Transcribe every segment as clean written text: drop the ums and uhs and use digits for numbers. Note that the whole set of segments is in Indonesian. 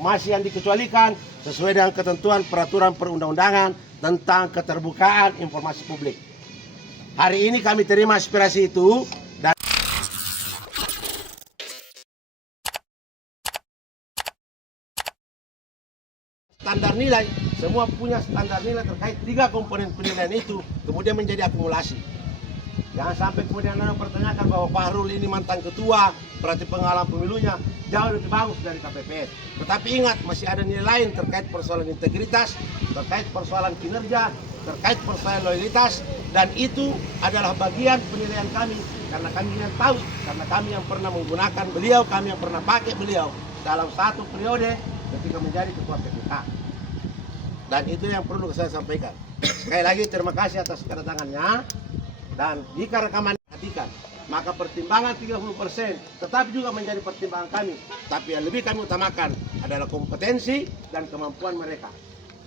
informasi yang dikecualikan sesuai dengan ketentuan peraturan perundang-undangan tentang keterbukaan informasi publik. Hari ini kami terima aspirasi itu dan standar nilai, semua punya standar nilai terkait 3 komponen penilaian itu, kemudian menjadi akumulasi. Jangan sampai kemudian Anda pertanyakan bahwa Fahrul ini mantan ketua, berarti pengalaman pemilunya jauh lebih bagus dari KPPS. Tetapi ingat, masih ada nilai lain terkait persoalan integritas, terkait persoalan kinerja, terkait persoalan loyalitas, dan itu adalah bagian penilaian kami karena kami yang tahu, karena kami yang pernah menggunakan beliau, kami yang pernah pakai beliau dalam satu periode ketika menjadi ketua PPK. Dan itu yang perlu saya sampaikan. Sekali lagi terima kasih atas kedatangannya. Dan jika rekaman perhatikan, maka pertimbangan 30% tetap juga menjadi pertimbangan kami. Tapi yang lebih kami utamakan adalah kompetensi dan kemampuan mereka.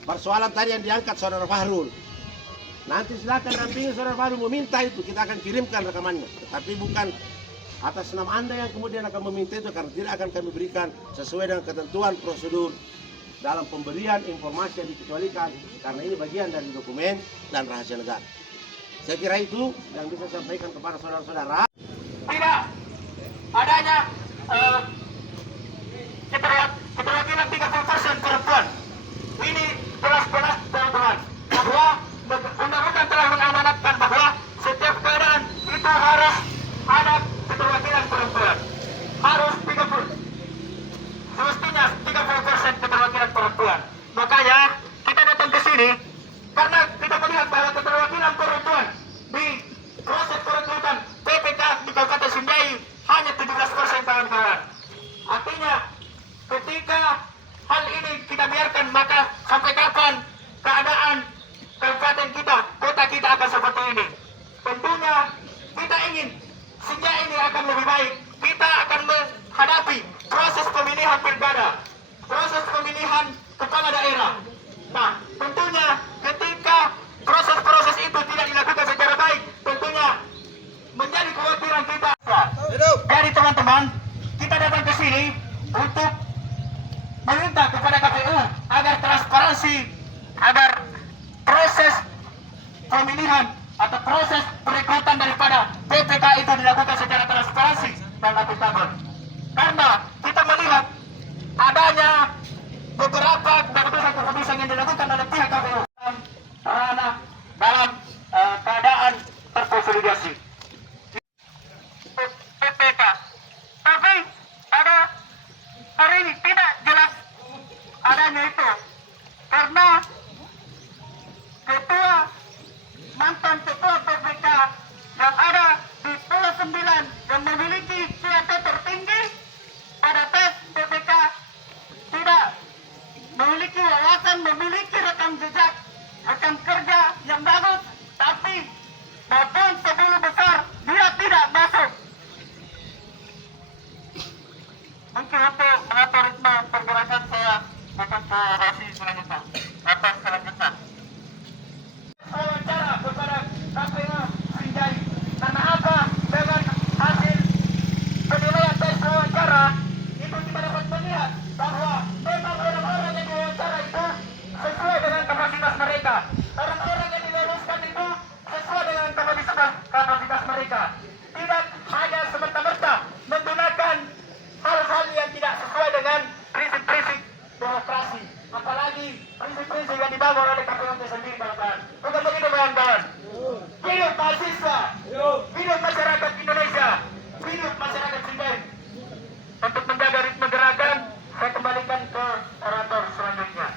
Persoalan tadi yang diangkat saudara Fahrul, nanti silakan dampingi saudara Fahrul meminta itu, kita akan kirimkan rekamannya. Tetapi bukan atas nama Anda yang kemudian akan meminta itu, karena tidak akan kami berikan sesuai dengan ketentuan prosedur dalam pemberian informasi yang dikecualikan, karena ini bagian dari dokumen dan rahasia negara. Saya kira itu yang bisa saya sampaikan kepada saudara-saudara. Tidak adanya keterwakilan 30% perempuan. Ini jelas-jelas teman-teman bahwa undang-undang telah mengamanatkan bahwa setiap keadaan itu harus ada keterwakilan perempuan. Harus 30. Semestinya 30% keterwakilan perempuan. Makanya kita datang ke sini karena kita melihat bahwa keterwakilan perempuan di proses perekrutan PPK di Kabupaten Sinjai hanya 17% kawan-kawan. Artinya ketika hal ini kita biarkan, maka sampai kapan keadaan kabupaten kita, kota kita akan seperti ini? Tentunya kita ingin Sinjai ini akan lebih baik. Kita akan menghadapi proses pemilihan pilkada, proses pemilihan kepala daerah. Nah, tentunya ketika proses-proses itu tidak dilakukan secara baik, tentunya menjadi kekhawatiran kita. Jadi teman-teman, kita datang ke sini untuk meminta kepada KPU agar transparansi, agar proses pemilihan atau proses perekrutan daripada PPK itu dilakukan secara transparansi dan akuntabel. Karena kita melihat adanya beberapa keputusan yang dilakukan oleh pihak KPU dalam keadaan terkonsolidasi PPK. Tapi pada hari ini tidak jelas adanya itu karena mantan ketua PPK yang ada di Pulau 9 yang memiliki CAT tertinggi pada tes PPK tidak memiliki wawasan, memiliki rekam jejak, rekam kerja yang bagus, tapi maupun 10 besar dia tidak masuk. Mungkin untuk mengatur ritme pergerakan saya akan ke orasi selanjutnya. Atas selanjutnya. Wawancara kepada KPU Sinjai. Karena apa? Dengan hasil penilaian tes wawancara itu kita dapat melihat bahwa memang orang-orang yang diwawancara itu sesuai dengan kapasitas mereka. Orang-orang yang diluluskan itu sesuai dengan kapasitas mereka. Tidak hanya semerta-merta menggunakan hal-hal yang tidak sesuai dengan prinsip-prinsip demokrasi. Apalagi prinsip-prinsip yang dibangun oleh KPU itu sendiri, kawan-kawan. Bukan begitu, kawan-kawan? Hidup mahasiswa, hidup masyarakat Indonesia, hidup masyarakat Sinjai. Untuk menjaga ritme gerakan, saya kembalikan ke orator selanjutnya.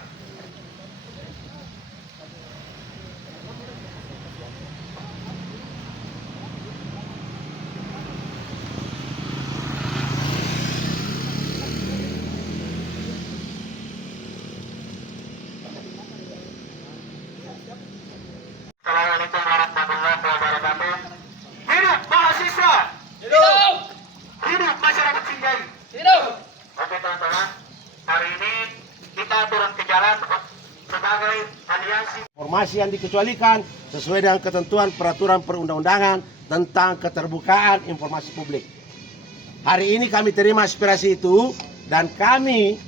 Assalamualaikum warahmatullahi wabarakatuh. Hidup mahasiswa, hidup masyarakat Sinjai. Oke teman-teman, hari ini kita turun ke jalan sebagai aliansi. Informasi yang dikecualikan sesuai dengan ketentuan peraturan perundang-undangan tentang keterbukaan informasi publik. Hari ini kami terima aspirasi itu dan kami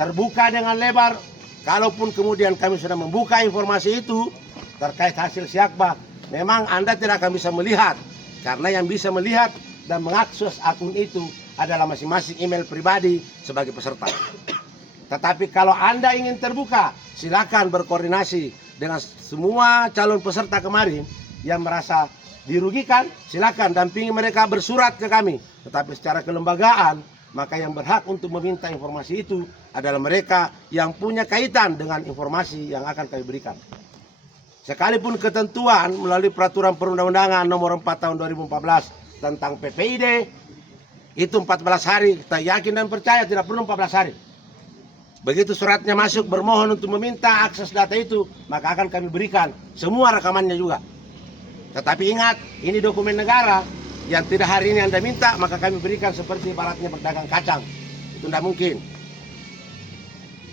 terbuka dengan lebar. Kalaupun kemudian kami sudah membuka informasi itu terkait hasil siakba, memang Anda tidak akan bisa melihat, karena yang bisa melihat dan mengakses akun itu adalah masing-masing email pribadi sebagai peserta. Tetapi kalau Anda ingin terbuka, silakan berkoordinasi dengan semua calon peserta kemarin yang merasa dirugikan, silakan dampingi mereka bersurat ke kami. Tetapi secara kelembagaan, maka yang berhak untuk meminta informasi itu adalah mereka yang punya kaitan dengan informasi yang akan kami berikan. Sekalipun ketentuan melalui peraturan perundang-undangan nomor 4 tahun 2014 tentang PPID itu 14 hari, kita yakin dan percaya tidak perlu 14 hari. Begitu suratnya masuk bermohon untuk meminta akses data itu, maka akan kami berikan semua rekamannya juga. Tetapi ingat, ini dokumen negara yang tidak hari ini Anda minta, maka kami berikan seperti ibaratnya berdagang kacang. Itu tidak mungkin.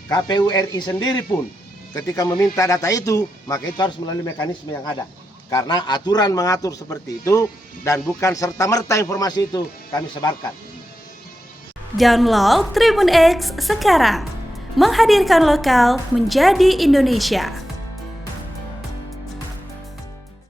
KPU RI sendiri pun ketika meminta data itu, maka itu harus melalui mekanisme yang ada. Karena aturan mengatur seperti itu dan bukan serta-merta informasi itu kami sebarkan. Download Tribun X sekarang, menghadirkan lokal menjadi Indonesia.